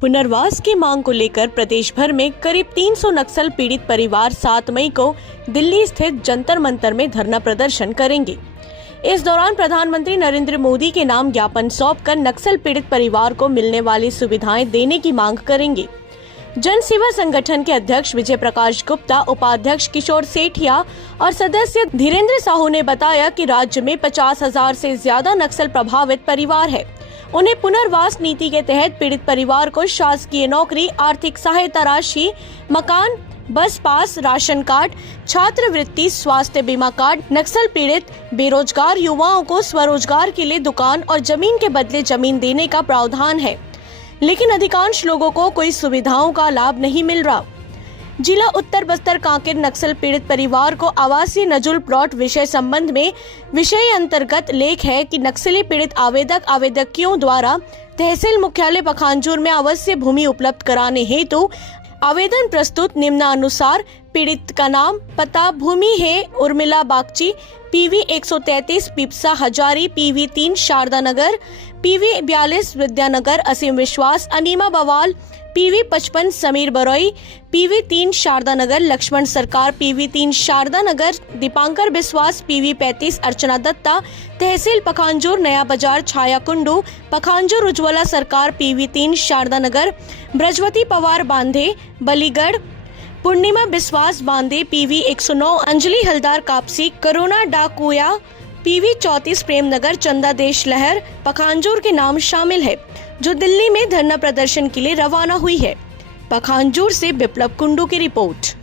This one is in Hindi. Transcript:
पुनर्वास की मांग को लेकर प्रदेश भर में करीब 300 नक्सल पीड़ित परिवार 7 मई को दिल्ली स्थित जंतर मंतर में धरना प्रदर्शन करेंगे। इस दौरान प्रधानमंत्री नरेंद्र मोदी के नाम ज्ञापन सौंपकर नक्सल पीड़ित परिवार को मिलने वाली सुविधाएं देने की मांग करेंगे। जन सेवा संगठन के अध्यक्ष विजय प्रकाश गुप्ता, उपाध्यक्ष किशोर सेठिया और सदस्य धीरेन्द्र साहू ने बताया कि राज्य में 50,000 से ज्यादा नक्सल प्रभावित परिवार है। उन्हें पुनर्वास नीति के तहत पीड़ित परिवार को शासकीय नौकरी, आर्थिक सहायता राशि, मकान, बस पास, राशन कार्ड, छात्रवृत्ति, स्वास्थ्य बीमा कार्ड, नक्सल पीड़ित बेरोजगार युवाओं को स्वरोजगार के लिए दुकान और जमीन के बदले जमीन देने का प्रावधान है, लेकिन अधिकांश लोगों को कोई सुविधाओं का लाभ नहीं मिल रहा। जिला उत्तर बस्तर कांकेर नक्सल पीड़ित परिवार को आवासीय नजुल प्लॉट विषय संबंध में विषय अंतर्गत लेख है कि नक्सली पीड़ित आवेदकियों द्वारा तहसील मुख्यालय पखांजूर में आवासीय भूमि उपलब्ध कराने हेतु आवेदन प्रस्तुत निम्नानुसार। पीड़ित का नाम, पता, भूमि है उर्मिला बागची, PV 133 पिपसा हजारी, PV 3 शारदा नगर, PV 42 विद्यानगर, असीम विश्वास, अनीमा बवाल, PV 55 समीर बरोई, PV 3 शारदा नगर, लक्ष्मण सरकार, PV 3 शारदा नगर, दीपांकर विश्वास, PV 35 अर्चना दत्ता, तहसील पखांजूर, नया बाजार, छाया कुंडू, पखांजूर, उज्ज्वला सरकार, PV 3 शारदा नगर, ब्रजवती पवार बांधे, बलीगढ़, पूर्णिमा विश्वास बांधे, PV 109 अंजलि हलदार कापसी, करुणा डाकुया, PV 34 प्रेमनगर, चंदा देश लहर पखांजूर के नाम शामिल है, जो दिल्ली में धरना प्रदर्शन के लिए रवाना हुई है। पखांजूर से बिप्लब कुंडू की रिपोर्ट।